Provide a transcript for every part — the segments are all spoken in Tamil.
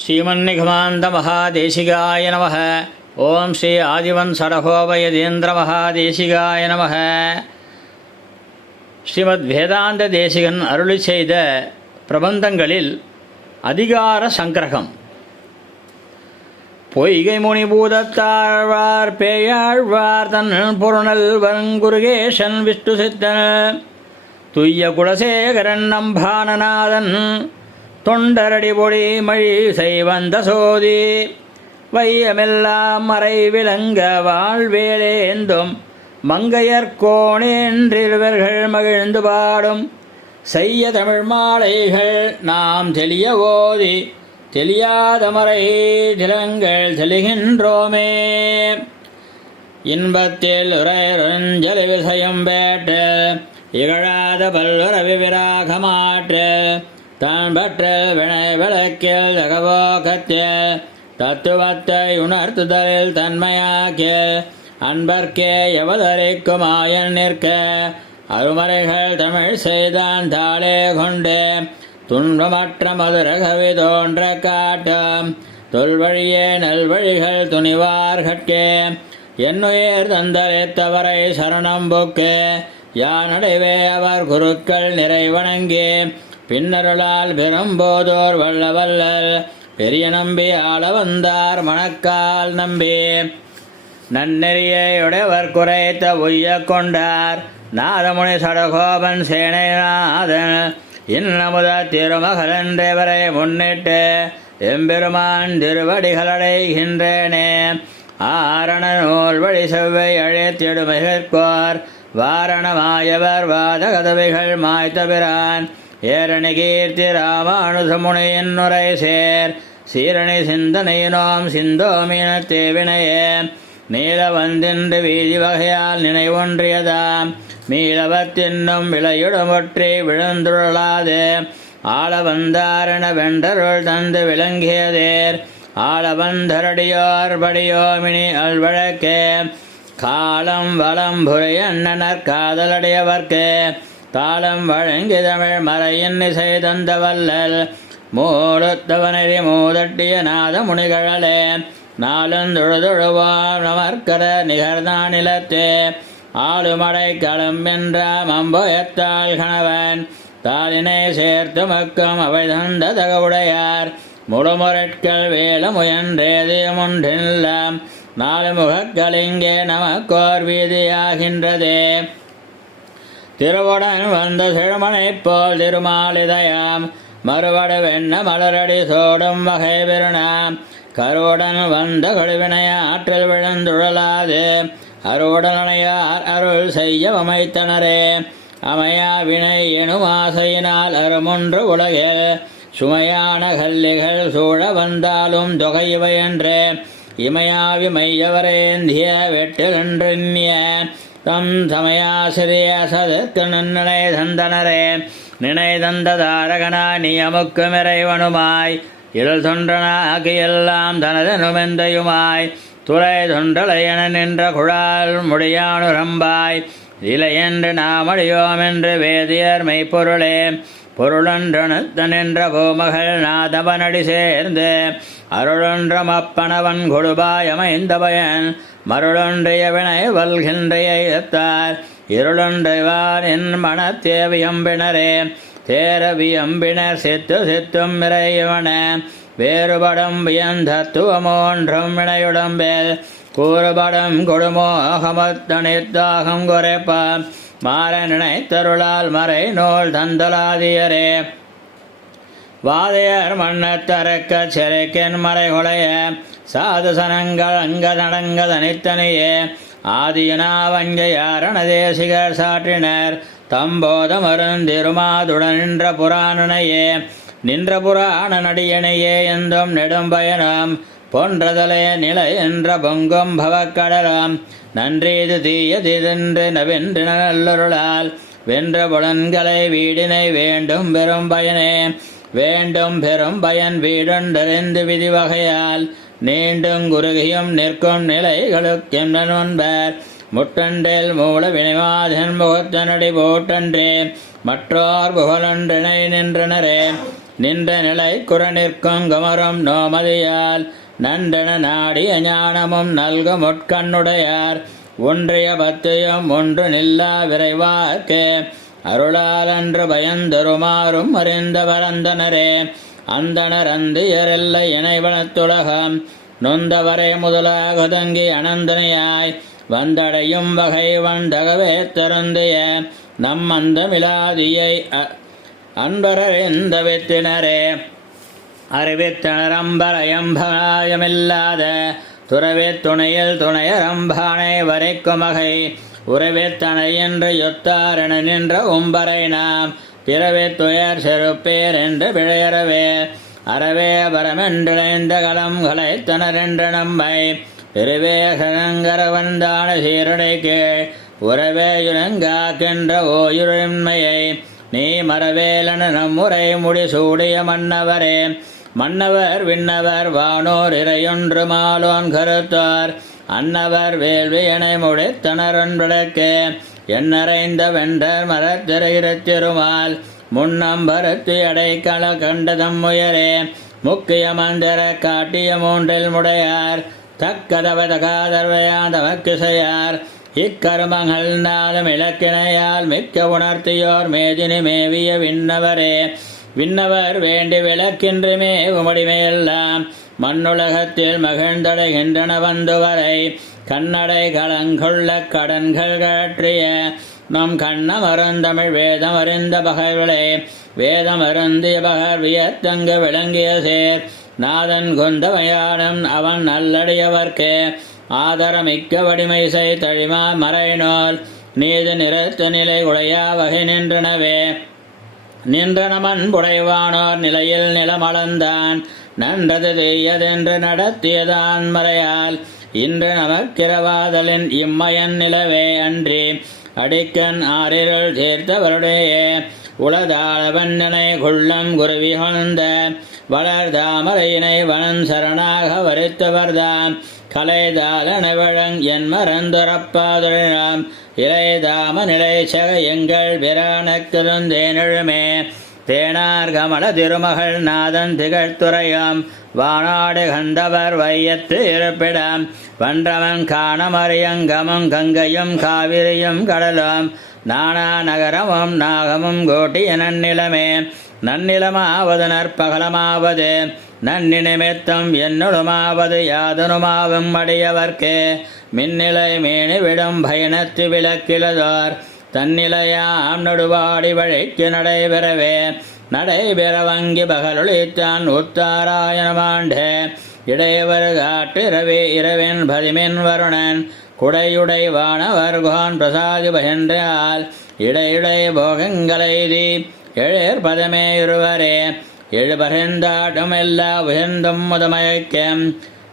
श्रीमन्निगमान्तमहादेशिकाय नमः। ओम श्री आदिवन्सडहोवयதீந்திரமகாதேசிகாய நமः. ஸ்ரீமத் வேதாந்த தேசிகன் அருளி செய்த பிரபந்தங்களில் அதிகார சங்கிரகம். பொய்கை முனிபூதத்தாழ்வார் பேயாழ்வார் தன் பொருணல் வங்குருகேசன் விஷ்ணு சித்தன் துய்ய குலசேகரன் நம்பானநாதன் தொண்டரடி பொடி மழி செய்வந்த சோதி வையமெல்லாம் மறை விளங்க வாழ்வேலேந்தும் மங்கையர்கோணேன்றிருவர்கள் மகிழ்ந்து பாடும் செய்ய தமிழ் மாலைகள் நாம் தெளிய ஓதி தெளியாத மறை திலங்கள் தெளிகின்றோமே. இன்பத்தில் உரையொஞ்சலி விசயம் வேற்ற இகழாத பல்வரவி விராகமாற்ற தான் பற்ற வினை விளக்கில் தகவோகத்தில் தத்துவத்தை உணர்த்துதலில் தன்மையாக்கிய அன்பர்க்கே எவதரிக்கும் ஆயன் நிற்க அருமறைகள் தமிழ் செய்தான் தாளே கொண்டு துன்பமற்ற மதுர கவி தோன்ற காட்டும் தொல்வழியே நல்வழிகள் துணிவார்கட்கே என்னுயிர் தந்தளித்தவரை சரணம் புக்கு யானடைவே அவர் குருக்கள் நிறைவணங்கி பின்னருளால் பெரும்போதோர் வல்லவல்லல் பெரிய நம்பி ஆள வந்தார் மணக்கால் நம்பி நன்னெறியுடையவர் குறைத்த உய்ய கொண்டார் நாதமுனி சடகோபன் சேனைநாதன் இன்னமுத திருமகளென்றவரை முன்னிட்டு எம்பெருமான் திருவடிகளடைகின்றேனே. ஆரண நூல் வழி செவ்வை அழைத்திடுமிகோர் வாரணமாயவர் வாத கதவைகள் மாய்த்தபிரான் ஏரணி கீர்த்தி ராமானுசமுனி என்னுரை சேர் சீரணி சிந்தனையினோம் சிந்தோமீன தேவினையே நீலவந்தின்று வீதி வகையால் நினைவொன்றியதாம் மீளவத்தின்னும் விளையுடமொற்றி விழுந்துழலாது ஆள வந்தாரென வென்றருள் தந்து விளங்கியதேர் ஆள வந்தரடியோர் படியோமினி அல்வழக்கே காலம் வளம் புரை அண்ணனர் காதலடையவர்க்கு தாளம் வழங்கி தமிழ் மறையின் இசை தந்த வல்லல் மூலத்தவனரி மூதட்டிய நாத முனிகழலே நாளுந்தொழுதொழுவார் நமர்கர நிகர்தானிலத்தே ஆளுமடை களம் என்ற மம்போயத்தாள் கணவன் தாளினை சேர்த்து மக்கம் அவை தந்த தகவுடையார் முழுமுரட்கள் வேல முயன்றேதியமொன்றில்லாம் நாலு முகக்களிங்கே நமக்கோர் வீதியாகின்றதே. திருவுடன் வந்த செழுமனை போல் திருமாலிதயாம் மறுவடு வெண்ண மலரடி சோடும் வகை பெருணாம் கருவுடன் வந்த கழுவினைய ஆற்றல் விழுந்துழலாது அருவுடனையார் அருள் செய்ய அமைத்தனரே. அமையா வினை எனும் ஆசையினால் அருமொன்று உலகில் சுமையான கல்லிகள் சூழ வந்தாலும் தொகை இவை என்று இமையாவி மையவரேந்திய வெட்டிலென்றிய தம் சமயாசிரிய சதற்கு நினை தந்தனரே. நினை தந்த தாரகனா நியமுக்கும் இறைவனுமாய் இருள் தொன்றனாகி எல்லாம் தனதனுமெந்தையுமாய் துறை தொன்றலை என நின்ற குழால் முடியானுரம்பாய் இலை என்று நாமடியோம் என்று வேதியர் மெய்ப்பொருளே பொருளொன்றனுத்த நின்ற பூமகள் நாதவனடி சேர்ந்து அருளொன்றம் அப்பனவன் கொடுபாயமைந்த பயன் மருளொன்றிய வினை வல்கின்றையத்தார் இருளொன்றைவார் என் மனத்தேவியம்பினரே தேரவியம்பினர் சித்து சித்தும் இறைவன வேறுபடம் வியந்தத்துவமோன்றும் வினையுடம்பேல் கூறுபடம் கொடுமோகமத்தனித்தாகம் குறைப்ப மாற நினைத்தருளால் மறை நூல் தந்தலாதியரே. வாதையர் மன்னத்தரக்க செரைக்கென் மறைகுலைய சாதுசனங்கள் அங்க நடங்க தனித்தனையே ஆதியனாவங்கையாரண தேசிகர் சாற்றினர் தம்போத மருந்திருமாதுடன் நின்ற புராணனையே நின்ற புராண நடியனையே எந்தும் நெடும் பயணம் போன்றதலே நிலை என்ற பொங்கும் பவக்கடலாம் நன்றீது தீயதிதென்று நவென்று நல்லருளால் வென்ற புலன்களை வீடினை வேண்டும் பெரும் பயனே. வேண்டும் பெரும் பயன் வீடொன்றறிந்து விதி வகையால் நீண்டும் குறுகியும் நிற்கும் நிலைகளுக்கென்ற நண்பர் முட்டன்றில் மூல வினைவாதன் முகத்தனடி போட்டன்றே மற்றோர் புகழொன்றினை நின்றனரே. நின்ற நிலை குற நிற்கும் குமரும் நோமதியால் நன்றன நாடிய ஞானமும் நல்கும் உட்கண்ணுடையார் ஒன்றிய பத்தையும் ஒன்று நில்லா விரைவாக்கே அருளால் அன்று பயந்தருமாறும் அறிந்த பரந்தனரே அந்தனர் அந்தியரெல்லை இணைவனத்துலகம் நொந்தவரை முதலாக தங்கி அனந்தனையாய் வந்தடையும் வகை வந்தகவே தருந்திய நம் அந்தமிலாதியை அன்பரறிந்த வித்தினரே அறிவித்தனரம்பரயம்பயமில்லாத துறவே துணையில் துணையரம்பானை வரைக்கும் வகை உறவே தனை என்று யொத்தாரென நின்ற உம்பரை நாம் பிறவே துயர் செருப்பேர் என்று பிழையறவே அறவே பரமென்றிணைந்த கலம்களை தனரென்று நம்மை பெருவேகரங்கரவந்தான சீரடை கீழ் உறவே யுரங்காக்கின்ற ஓயுரின்மையை நீ மறவேலன நம்முறை முடிசூடிய மன்னவரே மன்னவர் விண்ணவர் வானோர் இறையொன்று மாலோன் கருத்தார் அன்னவர் வேள்வியனை முடித்தனரன் விளக்கே எண்ணறைந்த வெண்டர் மரத்திரையிறத்திருமால் முன்னம்பருத்தி அடைக்கல கண்டதம் உயரே முக்கிய மந்திர காட்டிய மூன்றில் முடையார் தக்கதவதகாதர்வையாதவக்கிசையார் இக்கருமங்கள் நாளும் இலக்கிணையால் மிக்க உணர்த்தியோர் மேதினி மேவிய விண்ணவரே விண்ணவர் வேண்டி விளக்கின்றுமே உமடிமையெல்லாம் மண்ணுலகத்தில் மகிழ்ந்தடைகின்றன வந்துவரை கண்ணடை களங்கொள்ள கடன்கள் கற்றிய நம் கண்ணமருந்தமிழ் வேதம் அறிந்த பகர்களே வேதம் அருந்திய பகர் வியத்தங்கு விளங்கிய சேர் நாதன் குந்தமையானும் அவன் நல்லடியவர்க்கே ஆதரமிக்க வடிமைசை தழிமா மறைநோல் நீது நிறுத்த நிலை உடையா வகை நின்றனவே நின்றனமன் புடைவானோர் நிலையில் நிலமளந்தான் நன்றது தீயதென்று நடத்தியதான் மறையால் இன்று நமக்கிரவாதலின் இம்மயன் நிலவே அன்றி அடிக்கன் ஆறிருள் சேர்த்தவருடைய உளதாளவன் நினை குள்ளம் குருவி கொண்ட வளர்தாமரையினை வனன் சரணாக வரித்தவர்தான் கலைதாளனை வழங் என் மறந்துறப்பாதுராம் இலைதாம நிலைச்சக எங்கள் பிரானக்கிருந்தேனெழுமே தேனார் கமல திருமகள் நாதன் திகழ்த்துறையாம் வானாடு கண்டவர் வையத்து இருப்பிடம் வன்றவன் காணமறியங்கமும் கங்கையும் காவிரியும் கடலும் நானா நகரமும் நாகமும் கோட்டிய நன்னிலமே நன்னிலமாவது நற்பகலமாவது நன்னினிமித்தம் என்னுளுமாவது யாதனுமாவும் அடியவர்க்கே மின்னிலை மேனி விடும் பயணத்து விளக்கிலதோர் தன்னிலையாம் நடுவாடி வழிக்கு நடைபெறவே நடைபெற வங்கி பகலொளித்தான் உத்தாராயணமாண்டே இடையவர் காட்டு இரவே இரவின் பதிமின் வருணன் குடையுடை வானவர்கோன் பிரசாதி பகின்றால் இடையிடை போகங்களைதி எழிற் பதமே இருவரே எழுபறிந்தாடும் எல்லா உயர்ந்தும் முதமயக்கம்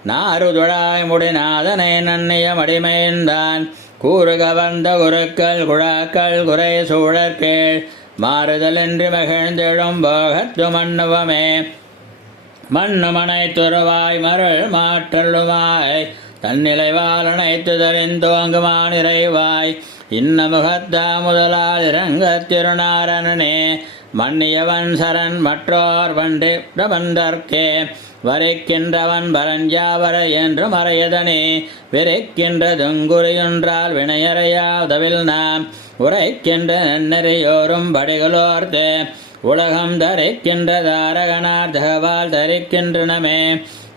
நாறுதுழாய் முடிநாதனை நன்னிய மடிமைந்தான் கூறு கவர்ந்த குருக்கள் குழாக்கள் குறை சூழற்கீழ் மாறுதலின்றி மகிழ்ந்தெழும் போகத்து மண்ணுவமே மண்ணுமனை துருவாய் மருள் மாற்றலுமாய் தன்னிலைவால் அனைத்து தறிந்தோங்குமான் இறைவாய் இன்ன முகத்தா முதலால் இறங்கத் திருநாரணனே மன்னியவன் சரண் மற்றோர் வண்டி பிரபந்தர்க்கே வரைக்கின்றவன் பரஞ்சாவர என்று மறையதனே விரைக்கின்ற துங்குறியொன்றால் வினையறையாதவில் நாம் உரைக்கின்ற நன்னெறியோரும் படிகளோர்த்தே உலகம் தரிக்கின்ற தாரகனார் தகவால் தரிக்கின்றனமே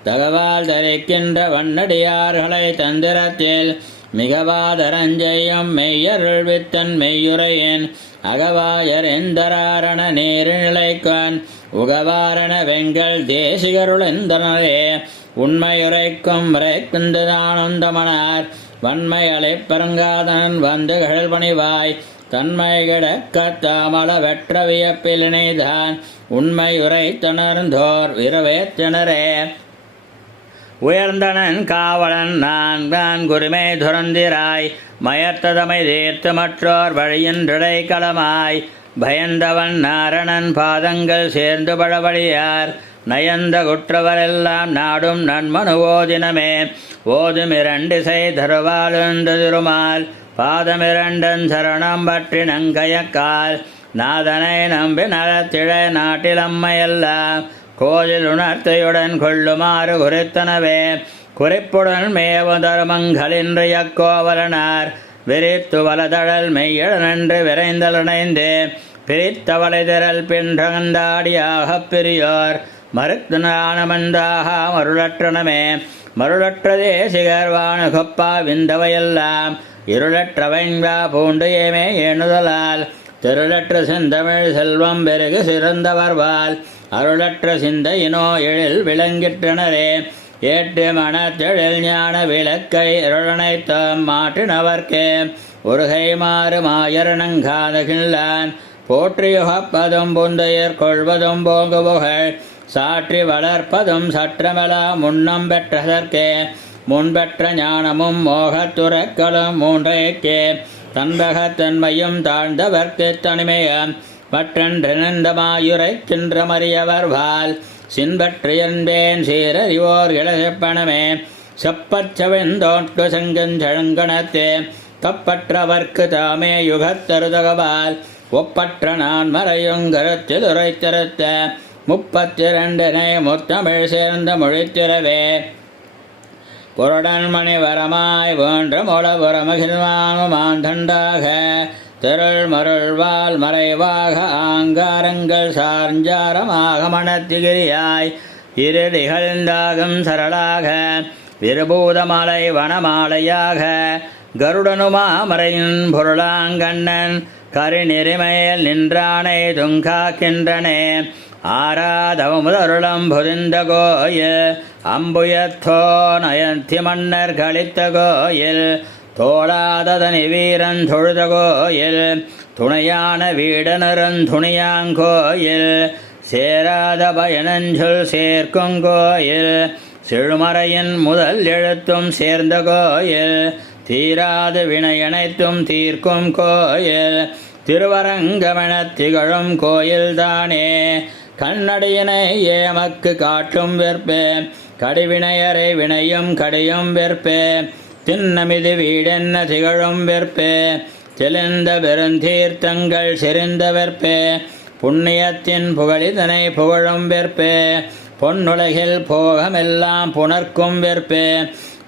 தகவால் தரிக்கின்ற வண்ணடியார்களை தந்திரத்தில் மிகவாதரஞ்செய்யும் மெய்யருள் வித்தன் மெய்யுரையேன் அகவாயர் எந்தராரண நேரு நிலைக்கான் உகவாரண வெங்கல் தேசிகருள் எந்தனரே உண்மையுரைக்கும் உரைக்குந்ததானந்தமனார் வன்மை அலைப்பரங்காதனன் வந்து கழல் பணிவாய் தன்மை கிடக்கத் தாமல வெற்ற வியப்பிலினைதான் உண்மை உரைத்தனர்ந்தோர் விரவேத்தனரே உயர்ந்தனன் காவலன் நான் தான் குருமை துறந்திராய் மயத்ததமை தீர்த்து மற்றோர் வழியின்றடை களமாய் பயந்தவன் நாரணன் பாதங்கள் சேர்ந்து பழவழியார் நயந்த குற்றவரெல்லாம் நாடும் நன்மனு ஓதினமே ஓதுமிரண்டிசை தருவாலுந்த திருமால் பாதமிரண்டன் சரணம் பற்றி நங்கையக்கால் நாதனை நம்பி நலத்திழ நாட்டில் அம்மையெல்லாம் கோயில் உணர்த்தையுடன் கொள்ளுமாறு குறித்தனவே குறிப்புடன் மேவதருமங்களின்றிய கோவலனார் விரித்து வலதழல் மெய்யழனன்று விரைந்தலனைந்து பிரித்தவளை திரள் பின்றகந்தாடியாகப் பெரியோர் மறுத்தனானமந்தாக மருளற்றனமே மருளற்ற தேசிகர்வானு கொப்பா விந்தவையெல்லாம் இருளற்றவைங்கா பூண்டு ஏமே எணுதலால் திருளற்ற செந்தமிழ் செல்வம் பெருகு சிறந்தவர்வால் அருளற்ற சிந்தையினோ எழில் விளங்கிற்றனரே ஏட்டு மனத்தெழில் ஞான விளக்கை இருளனைத்தம் மாற்றினவர்க்கே ஒருகை மாறு மாயரணங்காதகில்லான் போற்றியுகப்பதும் புந்தையர் கொள்வதும் போங்கு புகழ் சாற்றி வளர்ப்பதும் சற்றமெலா முன்னம் பெற்றதற்கே முன்பெற்ற ஞானமும் மோகத்துறக்களும் மூன்றைக்கே தன்பகத்தன்மையும் தாழ்ந்தவர்க்கு தனிமையம் மற்றென்றெனந்தமாயுரைக்கின்ற மறியவர்வால் சின்பற்றி என்பேன் சீரறிவோர் இளசெப்பணமே செப்பச்சவெந்தோட்டு செங்கஞ்சழங்கணத்தே தப்பற்றவர்க்கு தாமே யுகத்தருதகவால் ஒப்பற்ற நான் மறையுங்கரத்தில் உரைத்திருத்த 32 முத்தமிழ் சேர்ந்த மொழித்திரவே புரடன் மணிவரமாய் வேன்ற மொளபுறமகிழ்வானுமாந்தண்டாக திரள் மருள்வால் மறைவாக ஆங்காரங்கள் சார்ஞ்சாரமாக மணத்திகிரியாய் இருதிகழ்ந்தாகும் சரளாக விருபூதமாலை வனமாலையாக கருடனுமாமறையின் பொருளாங்கண்ணன் கரிநெறிமையில் நின்றானை துங்காக்கின்றனே ஆராதவமுதருளம் புரிந்த கோயில் அம்புயத்தோ நயந்தி மன்னர் கழித்த கோயில் தோளாததனி வீரன் தொழுத கோயில் துணையான வீடனரன் துணியாங்கோயில் சேராத பயனஞ்சொல் சேர்க்கும் கோயில் செழுமறையின் முதல் எழுத்தும் சேர்ந்த கோயில் தீராத வினையனைத்தும் தீர்க்கும் கோயில் திருவரங்கமெனத் திகழும் கோயில்தானே கண்ணடியினை ஏமக்கு காட்டும் வெற்பே கடிவினையரை வினையும் கடியும் வெற்பே திண்ணமிது வீடென்ன திகழும் வெற்பே தெளிந்த பெருந்தீர்த்தங்கள் செறிந்த வெற்பே புண்ணியத்தின் புகழிதனை புகழும் வெற்பே பொன்னுலகில் போகமெல்லாம் புணர்க்கும் வெற்பே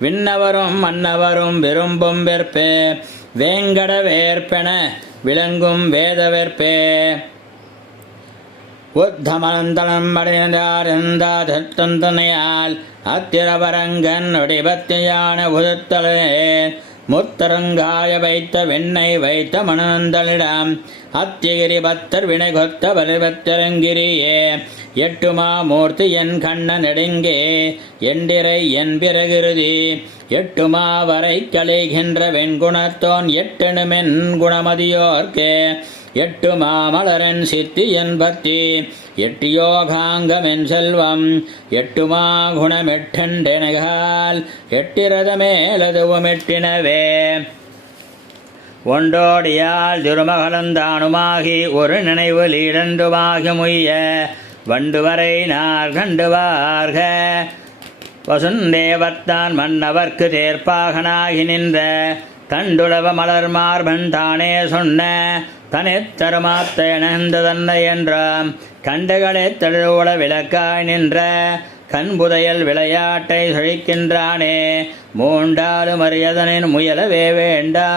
விண்ணவரும் மன்னவரும் விரும்பும் வெற்பே வேங்கட வேற்பென விளங்கும் வேதவெற்பே உத்தமனந்தனம் அடைந்தார்ந்தாதந்தனையால் அத்திரவரங்கன் வடிபத்தியான உதுத்தலே முத்தரங்காய வைத்த வெண்ணை வைத்த மனந்தனிடம் அத்திகிரி பத்தர் வினை கொத்த பலிபத்திரங்கிரியே எட்டுமா மூர்த்தி என் கண்ண நெடுங்கே எண்டிரை என் பிறகிருதி எட்டுமா வரை கலைகின்ற வெண்குணத்தோன் எட்டெனுமென் குணமதியோர்க்கே எட்டு மாமலரன் சித்தி என் பக்தி எட்டு யோகாங்கமென் செல்வம் எட்டுமா குணமெட்டெண்டெனகால் எட்டிரதமேலதுவும் எட்டினவே ஒண்டோடியால் திருமகலந்தானுமாகி ஒரு நினைவில் இடண்டுமாகி முய்ய வண்டுவரை நார் கண்டுவார்க வசுந்தேவத்தான் மன்னவர்க்கு தேர்ப்பாகனாகி நின்ற தண்டுளவ மலர் மார்பன் தானே சொன்ன தனித்தருமாத்த இணைந்த தன்னை என்றாம் கண்டுகளை தழுவுள விளக்காய் நின்ற கண்புதையல் விளையாட்டை செழிக்கின்றானே மூண்டாலும் அறியதனின் முயலவே வேண்டா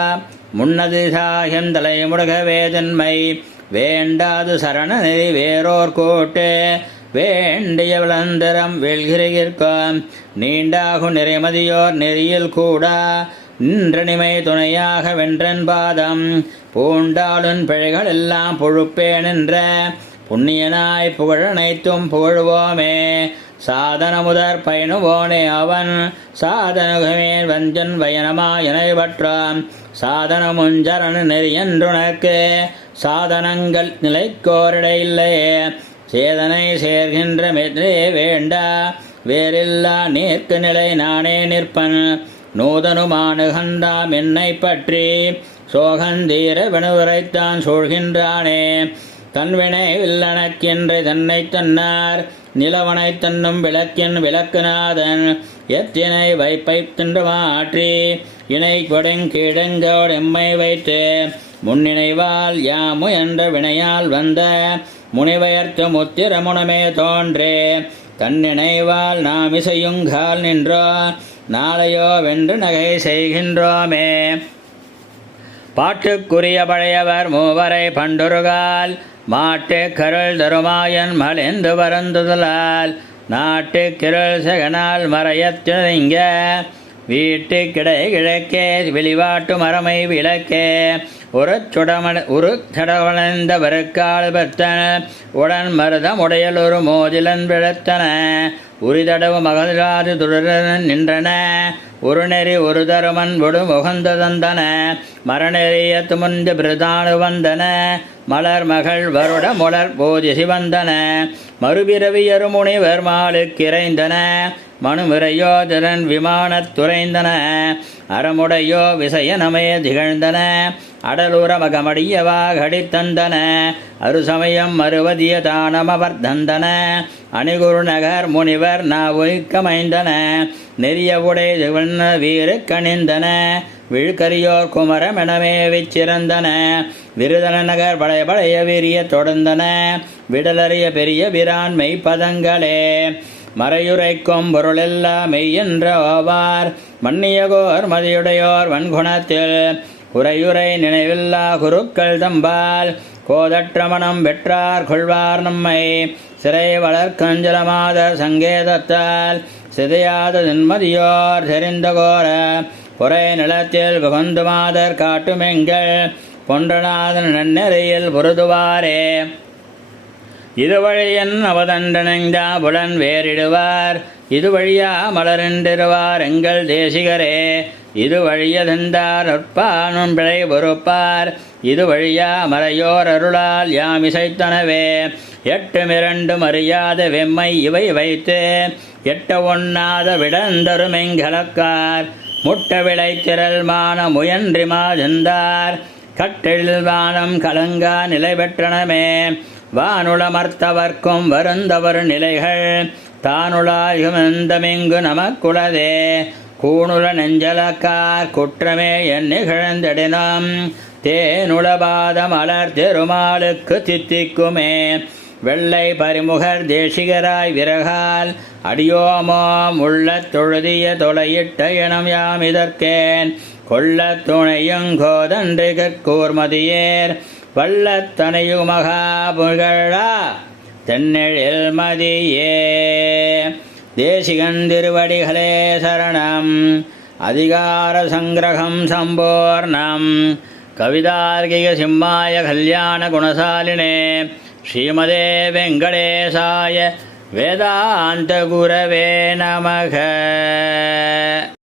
முன்னது சாகியம் தலை முடகவே தன்மை வேண்டாது சரண நெறி வேறோர் கோட்டு வேண்டிய விளந்தரம் வெல்கிறிற்கும் நீண்டாகும் நிறைமதியோர் நெறியில் கூடா நின்றனிமை துணையாக வென்றன் பாதம் பூண்டாளுன் பிழைகள் எல்லாம் பொழுப்பே நின்ற புண்ணியனாய் புகழனைத்தும் புகழ்வோமே சாதன முதற் பயனுவோனே அவன் சாதனகுமேல் வஞ்சன் வயனமாயனை பற்றாம் சாதனமுஞ்சரணு நெறியன்றுனக்கு சாதனங்கள் நிலைக்கோரிடையில்லையே சேதனை சேர்கின்ற மெத்ரே வேண்டா வேறில்லா நீர்க்கு நிலை நானே நிற்பன் நூதனுமானுகந்தாம் என்னை பற்றி சோகந்தீர வினுவரைத்தான் சூழ்கின்றானே தன்வினை வில்லனக்கின்ற தன்னை தன்னார் நிலவனை தன்னும் விளக்கின் விளக்குநாதன் எத்தினை வைப்பை தின்று மாற்றி இணை கொடங்கீடங்கோடு எம்மை வைத்து முன்னினைவால் யாமு என்ற வினையால் வந்த முனிவயர்த்து முத்திரமுனமே தோன்றே தன்னினைவால் நாம் இசையுங்கால் நின்றோ நாளையோ வென்று நகை செய்கின்றோமே. பாட்டுக்குரிய பழையவர் மூவரை பண்டுருகால் மாட்டு கருள் தருமாயன் மலிந்து வருந்துதலால் நாட்டு கிருள் செகனால் மறையத்திங்க வீட்டு கிடை கிழக்கே வெளிவாட்டு மரமை விளக்கே ஒரு சடவளைந்த வருக்கால் பெற்றன உடன் மருதம் உடையல் ஒரு மோதிலன் விழத்தன உரிதடவு மகளாது துடரன் நின்றன ஒரு நெறி ஒரு தருமன் விடு முகந்த தந்தன மரநெறியத்து முந்து பிரதானு வந்தன மலர் மகள் வருட முளர் போதிசி வந்தன மறுபிறவியரு முனிவர் மாலுக்கிறைந்தன மனுமுறையோ திறன் விமானத் துறைந்தன அறமுடையோ விசயனமய திகழ்ந்தன அடலுற மகமடியவாகடித்தந்தன அருசமயம் மறுவதிய தானமவர்தந்தன அணிகுரு நகர் முனிவர் நாவுக்கமைந்தன நெறிய உடை வீறு கணிந்தன விழுக்கரியோர் குமரமெனவே விச்சிறந்தன விருதன நகர் பழைய பழைய விரிய தொடர்ந்தன விடலறிய பெரிய விரான்மை பதங்களே மறையுரைக்கும் பொருளெல்லாம் மெய்யென்ற ஓவார் மன்னியகோர் மதியுடையோர் வன்குணத்தில் குறையுரை நினைவில்லா குருக்கள் தம்பால் கோதற்றமணம் பெற்றார் கொள்வார் நம்மை சிறை வளர்க்கஞ்சலமாதர் சங்கேதத்தால் சிதையாத நின்மதியோர் செறிந்த கோர பொறை நிலத்தில் புகுந்து மாதர் காட்டுமெங்கள் பொன்றநாதன் நன்னெறியில் பொருதுவாரே. இது வழியன் அவதண்டனைந்தா புலன் வேறிடுவார் இது வழியா மலரென்றிருவார் எங்கள் தேசிகரே இது வழியதெந்தார் நற்பானும் பிழை பொறுப்பார் இது வழியா மறையோர் அருளால் யாம் இசைத்தனவே எட்டுமிரண்டும் அறியாத வெம்மை இவை வைத்து எட்ட ஒண்ணாத விடந்தருமெங்கலக்கார் முட்ட விளைத்திரல் மான முயன்றி மாஜந்தார் கட்டெழில் வானம் கலங்கா நிலை பெற்றனமே வானுளமர்த்தவர்க்கும் வருந்தவர் நிலைகள் தானுளாயுமெந்தமிங்கு நமக்குளதே கூணுல நெஞ்சலக்கார் குற்றமே என் நிகழ்ந்தடினம் தேனுளபாத மலர் திருமாலுக்கு தித்திக்குமே வெள்ளை பரிமுகர் தேசிகராய் விறகால் அடியோமோம் உள்ள தொழுதிய தொலையிட்ட இனம் யாம் இதற்கேன் கொள்ள துணையுங்கோதன்றி கற்கூர்மதியேர் வல்லத்தனையு மகாபுகழா தென்னெழில் மதியே. தேசிகன் திருவடிகளே சரணம். அதிகார சங்கிரகம் சம்பூர்ணம். கவிதார்க்கிக சிம்மாய கல்யாண குணசாலினே ஸ்ரீமதே வெங்கடேசாய வேதாந்த குரவே நமக.